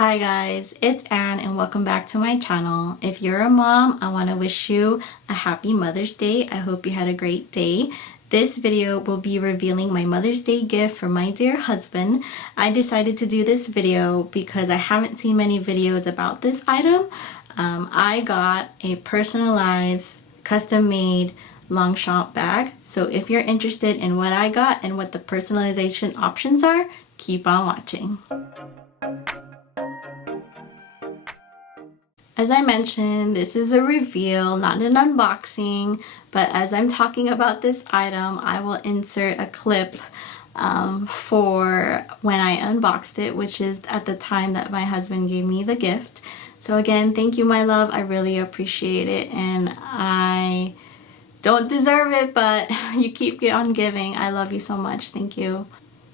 Hi guys, it's Anne and welcome back to my channel. If you're a mom, I want to wish you a happy Mother's Day. I hope you had a great day. This video will be revealing my Mother's Day gift for my dear husband. I decided to do this video because I haven't seen many videos about this item. I got a personalized, custom-made Longchamp bag. So if you're interested in what I got and what the personalization options are, keep on watching. As I mentioned, this is a reveal, not an unboxing, but as I'm talking about this item, I will insert a clip for when I unboxed it, which is at the time that my husband gave me the gift. So again, thank you, my love. I really appreciate it, and I don't deserve it, but you keep on giving. I love you so much. Thank you.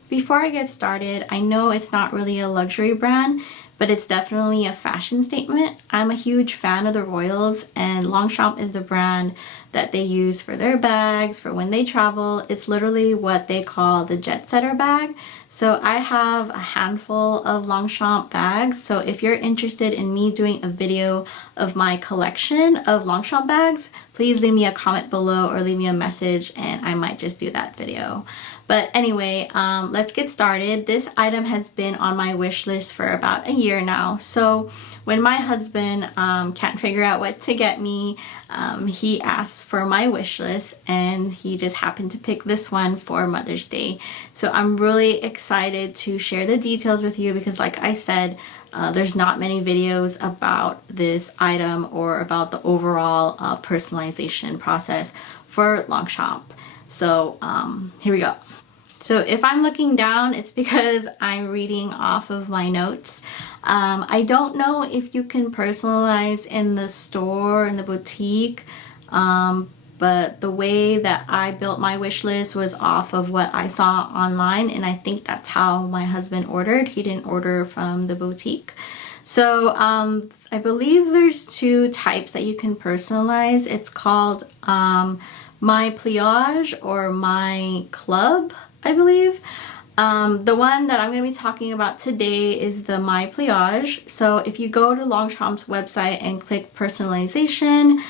Before I get started, I know it's not really a luxury brand, but it's definitely a fashion statement. I'm a huge fan of the Royals, and Longchamp is the brand that they use for their bags, for when they travel. It's literally what they call the jet setter bag. So I have a handful of Longchamp bags. So if you're interested in me doing a video of my collection of Longchamp bags, please leave me a comment below or leave me a message and I might just do that video. But anyway, let's get started. This item has been on my wish list for about a year now. So when my husband can't figure out what to get me, he asks for my wish list, and he just happened to pick this one for Mother's Day. So I'm really excited to share the details with you because, like I said, there's not many videos about this item or about the overall personalization process for Longchamp. So here we go. So if I'm looking down, it's because I'm reading off of my notes. I don't know if you can personalize in the store, in the boutique, but the way that I built my wish list was off of what I saw online, and I think that's how my husband ordered. He didn't order from the boutique. So I believe there's two types that you can personalize. It's called My Pliage or My Club, I believe. The one that I'm going to be talking about today is the My Pliage. So if you go to Longchamp's website and click personalization,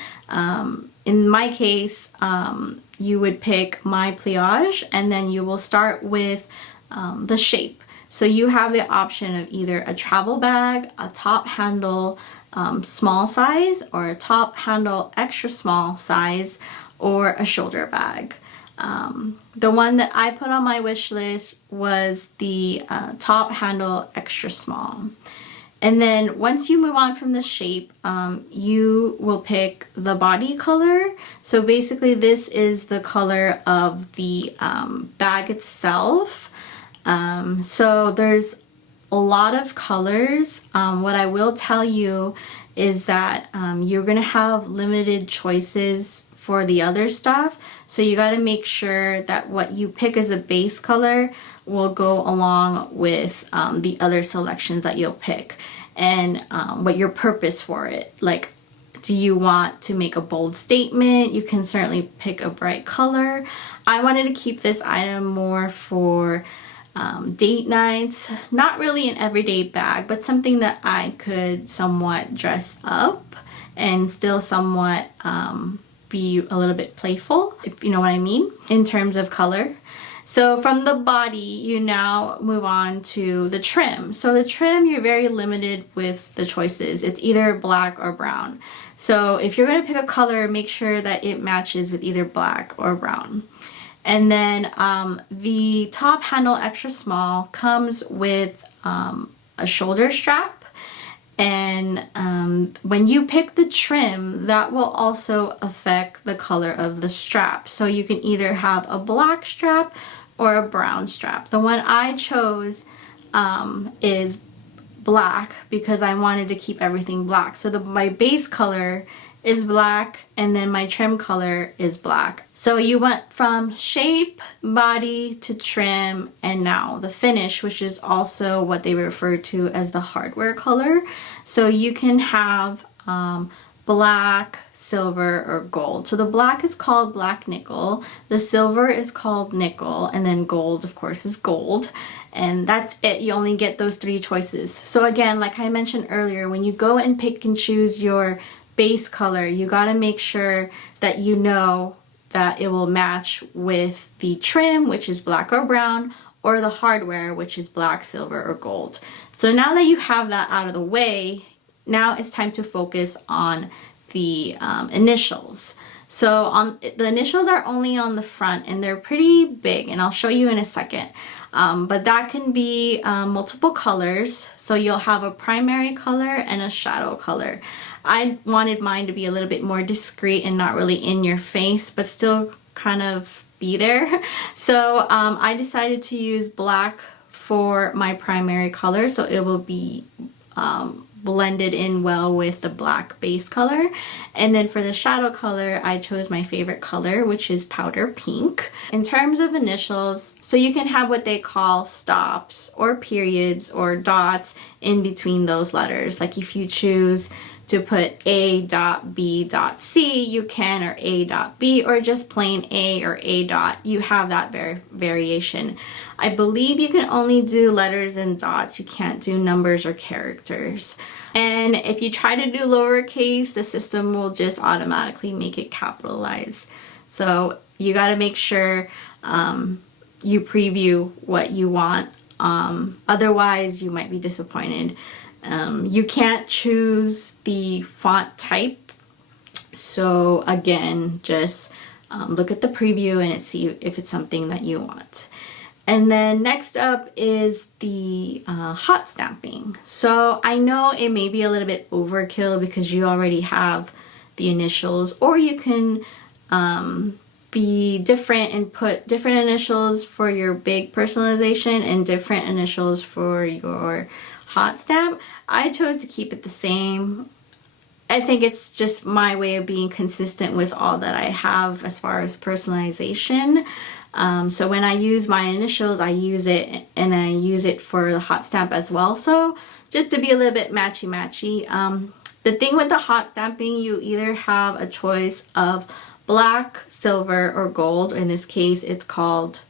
in my case, you would pick My Pliage, and then you will start with the shape. So you have the option of either a travel bag, a top handle small size, or a top handle extra small size, or a shoulder bag. The one that I put on my wish list was the top handle extra small. And then once you move on from the shape, you will pick the body color. So basically this is the color of the bag itself. So there's a lot of colors. What I will tell you is that you're gonna have limited choices for the other stuff, so you got to make sure that what you pick as a base color will go along with the other selections that you'll pick, and what your purpose for it. Like, do you want to make a bold statement? You can certainly pick a bright color. I wanted to keep this item more for date nights, not really an everyday bag, but something that I could somewhat dress up and still somewhat be a little bit playful, if you know what I mean, in terms of color. So from the body, you now move on to the trim. So the trim, you're very limited with the choices. It's either black or brown. So if you're going to pick a color, make sure that it matches with either black or brown. And then the top handle extra small comes with a shoulder strap. And when you pick the trim, that will also affect the color of the strap. So you can either have a black strap or a brown strap. The one I chose is black because I wanted to keep everything black. So my base color is black, and then my trim color is black. So you went from shape, body, to trim, and now the finish, which is also what they refer to as the hardware color. So you can have black, silver, or gold. So the black is called black nickel, the silver is called nickel, and then gold, of course, is gold. and that's it. You only get those 3 choices. So again, like I mentioned earlier, when you go and pick and choose your base color, you got to make sure that you know that it will match with the trim, which is black or brown, or the hardware, which is black, silver, or gold. So now that you have that out of the way, now it's time to focus on the initials. So the initials are only on the front, and they're pretty big, and I'll show you in a second. But that can be multiple colors. So you'll have a primary color and a shadow color. I wanted mine to be a little bit more discreet and not really in your face, but still kind of be there. So I decided to use black for my primary color, so it will be blended in well with the black base color. And then for the shadow color, I chose my favorite color, which is powder pink. In terms of initials, so you can have what they call stops or periods or dots in between those letters. Like if you choose to put A.B.C, you can, or A.B, or just plain A or A dot. You have that variation. I believe you can only do letters and dots. You can't do numbers or characters. And if you try to do lowercase, the system will just automatically make it capitalized. So you got to make sure you preview what you want. Otherwise, you might be disappointed. You can't choose the font type. So again, just look at the preview and see if it's something that you want. And then next up is the hot stamping. So I know it may be a little bit overkill because you already have the initials, or you can be different and put different initials for your big personalization and different initials for your hot stamp. I chose to keep it the same. I think it's just my way of being consistent with all that I have as far as personalization. So when I use my initials, I use it, and I use it for the hot stamp as well. So just to be a little bit matchy-matchy. The thing with the hot stamping, you either have a choice of black, silver, or gold. In this case, it's called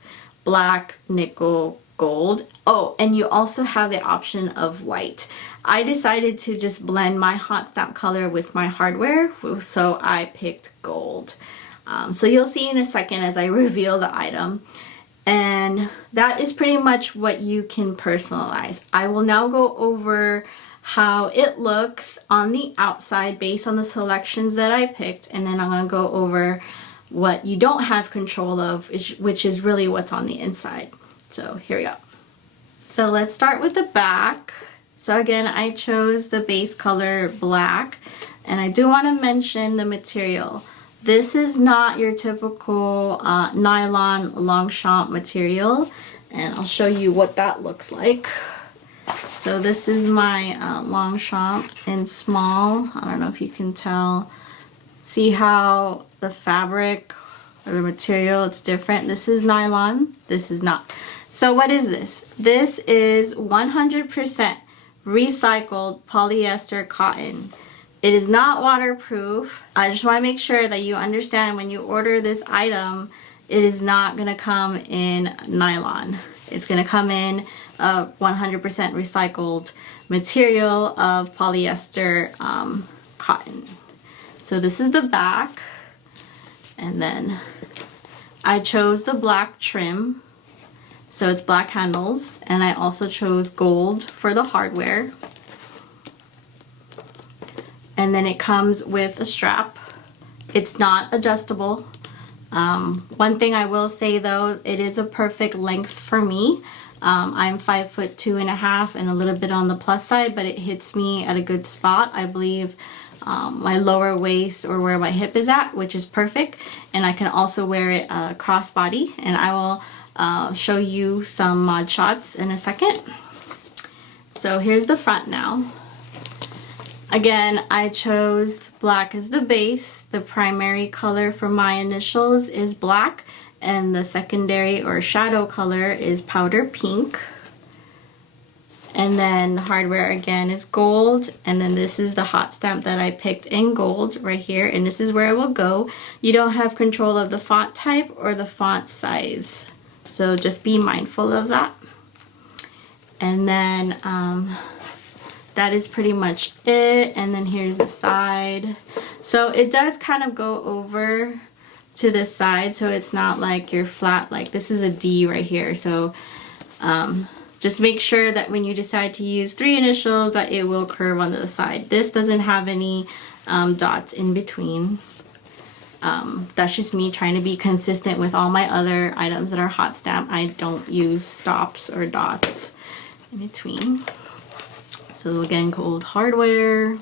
black, nickel, gold. Oh, and you also have the option of white. I decided to just blend my hot stamp color with my hardware, so I picked gold. So you'll see in a second as I reveal the item. And that is pretty much what you can personalize. I will now go over how it looks on the outside based on the selections that I picked, and then I'm going to go over what you don't have control of, which is really what's on the inside. So here we go. So let's start with the back. So again, I chose the base color black, and I do want to mention the material. This is not your typical nylon Longchamp material, and I'll show you what that looks like. So this is my Longchamp in small. I don't know if you can tell. See how the fabric or the material, it's different. This is nylon, this is not. So what is this? This is 100% recycled polyester cotton. It is not waterproof. I just want to make sure that you understand when you order this item, it is not going to come in nylon. It's going to come in a 100% recycled material of polyester cotton. So this is the back, and then I chose the black trim. So it's black handles, and I also chose gold for the hardware. And then it comes with a strap. It's not adjustable. One thing I will say though, it is a perfect length for me. I'm 5'2.5" and a little bit on the plus side, but it hits me at a good spot. I believe my lower waist or where my hip is at, which is perfect. And I can also wear it crossbody, and I will show you some mod shots in a second. So here's the front now. Again, I chose black as the base. The primary color for my initials is black, and the secondary or shadow color is powder pink. And then the hardware again is gold, and then this is the hot stamp that I picked in gold right here, and this is where it will go. You don't have control of the font type or the font size, so just be mindful of that. And then that is pretty much it. And then here's the side. So it does kind of go over to this side, so it's not like you're flat. Like this is a D right here. So just make sure that when you decide to use 3 initials that it will curve on the side. This doesn't have any dots in between. That's just me trying to be consistent with all my other items that are Hotstamp. I don't use stops or dots in between. So again, gold hardware.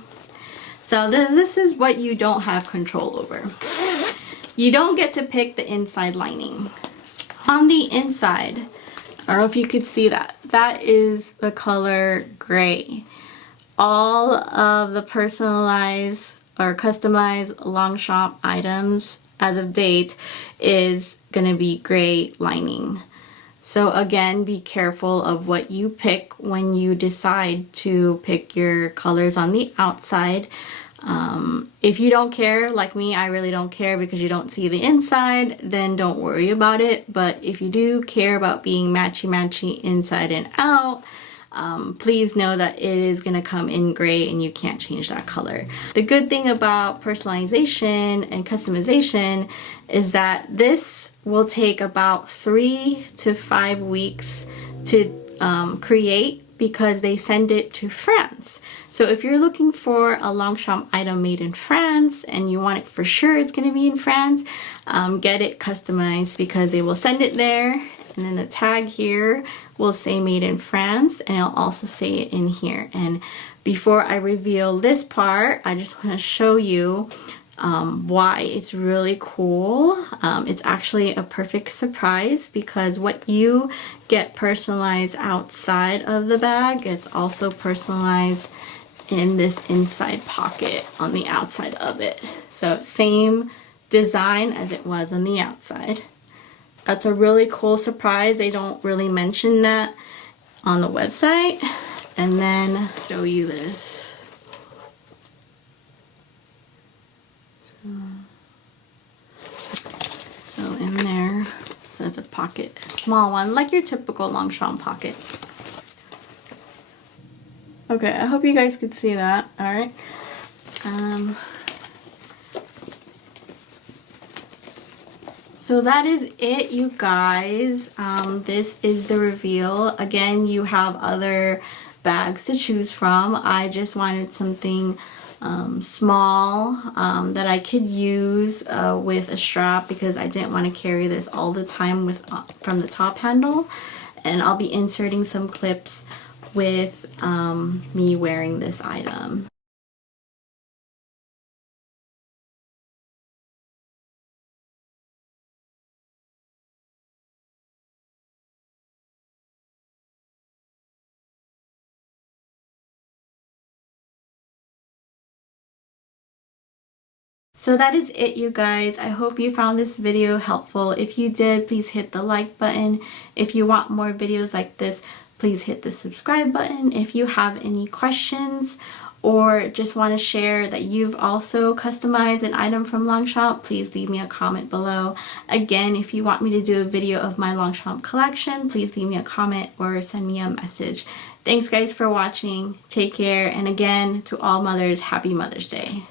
So this is what you don't have control over. You don't get to pick the inside lining. On the inside, I don't know if you could see that. That is the color gray. All of the personalized or customized Longchamp items as of date is going to be gray lining. So again, be careful of what you pick when you decide to pick your colors on the outside. If you don't care, like me, I really don't care because you don't see the inside, then don't worry about it. But if you do care about being matchy-matchy inside and out, please know that it is going to come in gray and you can't change that color. The good thing about personalization and customization is that this will take about 3 to 5 weeks to create, because they send it to France. So if you're looking for a Longchamp item made in France and you want it for sure it's going to be in France, get it customized, because they will send it there, and then the tag here will say made in France, and it'll also say it in here. And before I reveal this part, I just want to show you why it's really cool. It's actually a perfect surprise, because what you get personalized outside of the bag, it's also personalized in this inside pocket on the outside of it. So same design as it was on the outside. That's a really cool surprise. They don't really mention that on the website. And then show you this. So in there, so it's a pocket, small one, like your typical Longchamp pocket. Okay, I hope you guys could see that. All right. So that is it, you guys. This is the reveal. Again, you have other bags to choose from. I just wanted something small that I could use with a strap, because I didn't want to carry this all the time with from the top handle. And I'll be inserting some clips with me wearing this item. So that is it, you guys. I hope you found this video helpful. If you did, please hit the like button. If you want more videos like this, please hit the subscribe button. If you have any questions or just want to share that you've also customized an item from Longchamp, please leave me a comment below. Again, if you want me to do a video of my Longchamp collection, please leave me a comment or send me a message. Thanks guys for watching. Take care. And again, to all mothers, happy Mother's Day.